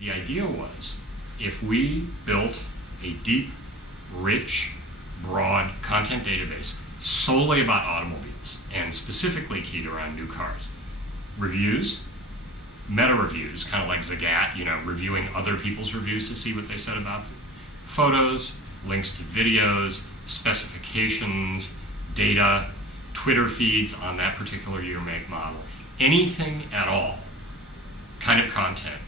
The idea was, if we built a deep, rich, broad content database solely about automobiles, and specifically keyed around new cars, reviews, meta reviews, kind of like Zagat, reviewing other people's reviews to see what they said about them, photos, links to videos, specifications, data, Twitter feeds on that particular year, make, model, anything at all, kind of content,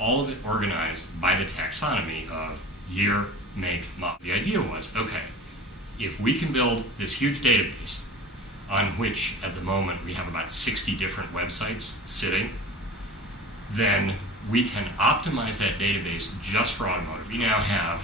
all of it organized by the taxonomy of year, make, model. The idea was, okay, if we can build this huge database on which at the moment we have about 60 different websites sitting, then we can optimize that database just for automotive. We now have,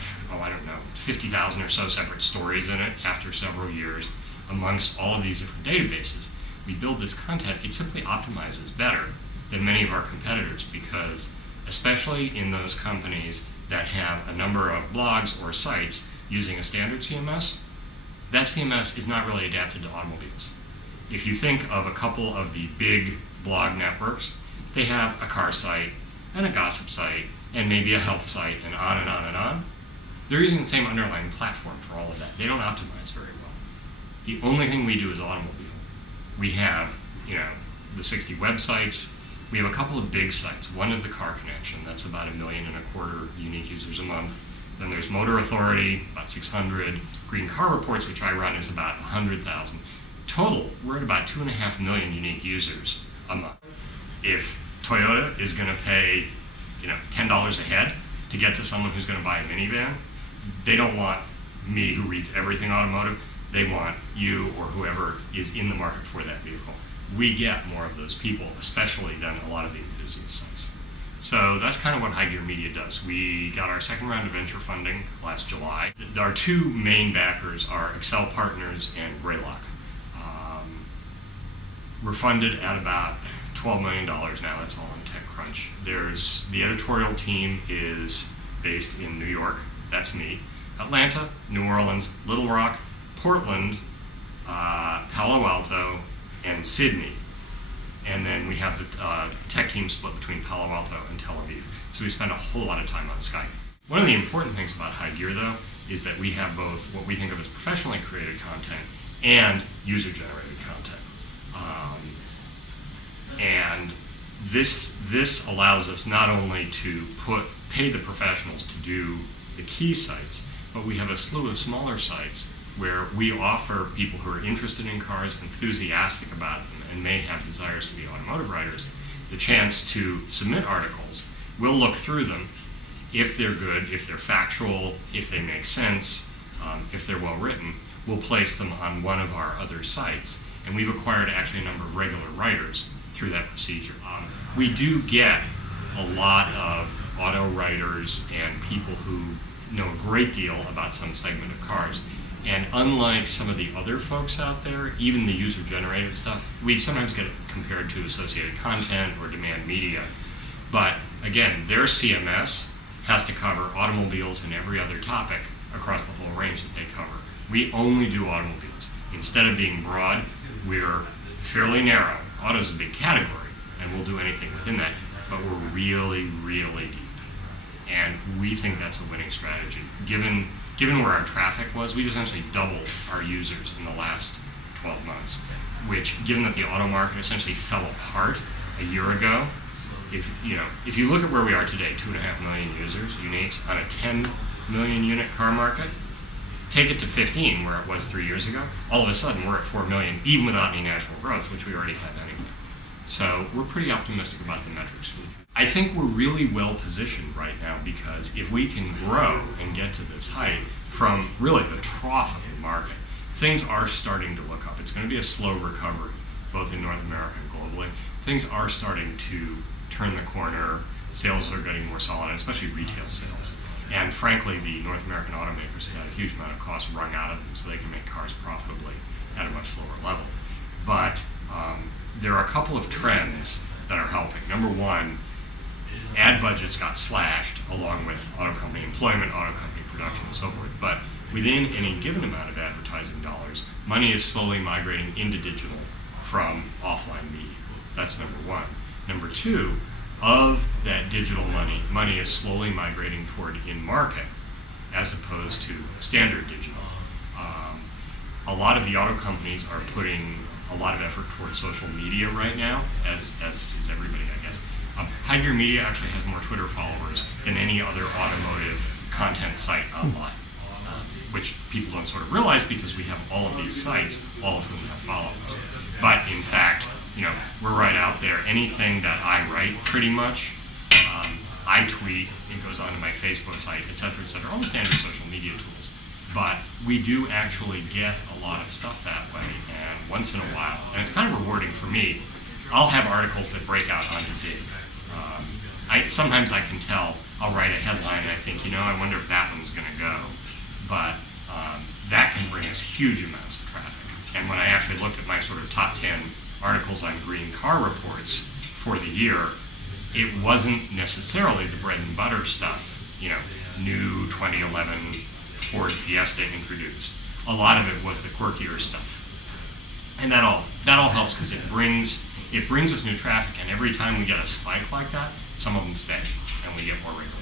50,000 or so separate stories in it after several years amongst all of these different databases. We build this content, it simply optimizes better than many of our competitors, because especially in those companies that have a number of blogs or sites using a standard CMS, that CMS is not really adapted to automobiles. If you think of a couple of the big blog networks, they have a car site and a gossip site and maybe a health site and on and on and on. They're using the same underlying platform for all of that. They don't optimize very well. The only thing we do is automobile. We have, the 60 websites. We have a couple of big sites. One is the Car Connection. That's about 1.25 million unique users a month. Then there's Motor Authority, about 600. Green Car Reports, which I run, is about 100,000. Total, we're at about 2.5 million unique users a month. If Toyota is going to pay, $10 a head to get to someone who's going to buy a minivan, they don't want me, who reads everything automotive. They want you or whoever is in the market for that vehicle. We get more of those people, especially than a lot of the enthusiast sites. So that's kind of what HighGear Media does. We got our second round of venture funding last July. Our two main backers are Excel Partners and Greylock. We're funded at about $12 million now. That's all in TechCrunch. The editorial team is based in New York. That's me. Atlanta, New Orleans, Little Rock, Portland, Palo Alto, and Sydney. And then we have the tech team split between Palo Alto and Tel Aviv. So we spend a whole lot of time on Skype. One of the important things about HighGear, though, is that we have both what we think of as professionally created content and user-generated content. And this allows us not only to pay the professionals to do the key sites, but we have a slew of smaller sites where we offer people who are interested in cars, enthusiastic about them, and may have desires to be automotive writers, the chance to submit articles. We'll look through them. If they're good, if they're factual, if they make sense, if they're well written, we'll place them on one of our other sites. And we've acquired actually a number of regular writers through that procedure. We do get a lot of auto writers and people who know a great deal about some segment of cars. And unlike some of the other folks out there, even the user-generated stuff, we sometimes get compared to associated content or demand media. But again, their CMS has to cover automobiles and every other topic across the whole range that they cover. We only do automobiles. Instead of being broad, we're fairly narrow. Auto's a big category, and we'll do anything within that, but we're really, really deep. And we think that's a winning strategy. Given where our traffic was, we've essentially doubled our users in the last 12 months, which, given that the auto market essentially fell apart a year ago, if you look at where we are today, 2.5 million users, uniques, on a 10 million unit car market, take it to 15, where it was 3 years ago, all of a sudden we're at 4 million, even without any natural growth, which we already had anyway. So we're pretty optimistic about the metrics. I think we're really well positioned right now, because if we can grow and get to this height from really the trough of the market, things are starting to look up. It's going to be a slow recovery, both in North America and globally. Things are starting to turn the corner. Sales are getting more solid, especially retail sales. And frankly, the North American automakers have got a huge amount of cost wrung out of them so they can make cars profitably at a much lower level. But there are a couple of trends that are helping. Number one, ad budgets got slashed along with auto company employment, auto company production, and so forth. But within any given amount of advertising dollars, money is slowly migrating into digital from offline media. That's number one. Number two, of that digital money is slowly migrating toward in-market as opposed to standard digital. A lot of the auto companies are putting a lot of effort towards social media right now, as is everybody, I guess. HighGear Media actually has more Twitter followers than any other automotive content site online, which people don't sort of realize because we have all of these sites, all of whom have followers. But in fact, we're right out there. Anything that I write, pretty much, I tweet, it goes onto my Facebook site, et cetera, all the standard social media tools. But we do actually get a lot of stuff that way, and once in a while, and it's kind of rewarding for me, I'll have articles that break out onto Dig. Sometimes I can tell, I'll write a headline and I think, I wonder if that one's going to go. But that can bring us huge amounts of traffic. And when I actually looked at my sort of top 10 articles on green car reports for the year, it wasn't necessarily the bread and butter stuff, new 2011 Ford Fiesta introduced. A lot of it was the quirkier stuff. And that all helps because it brings us new traffic, and every time we get a spike like that, some of them stay, and we get more regular.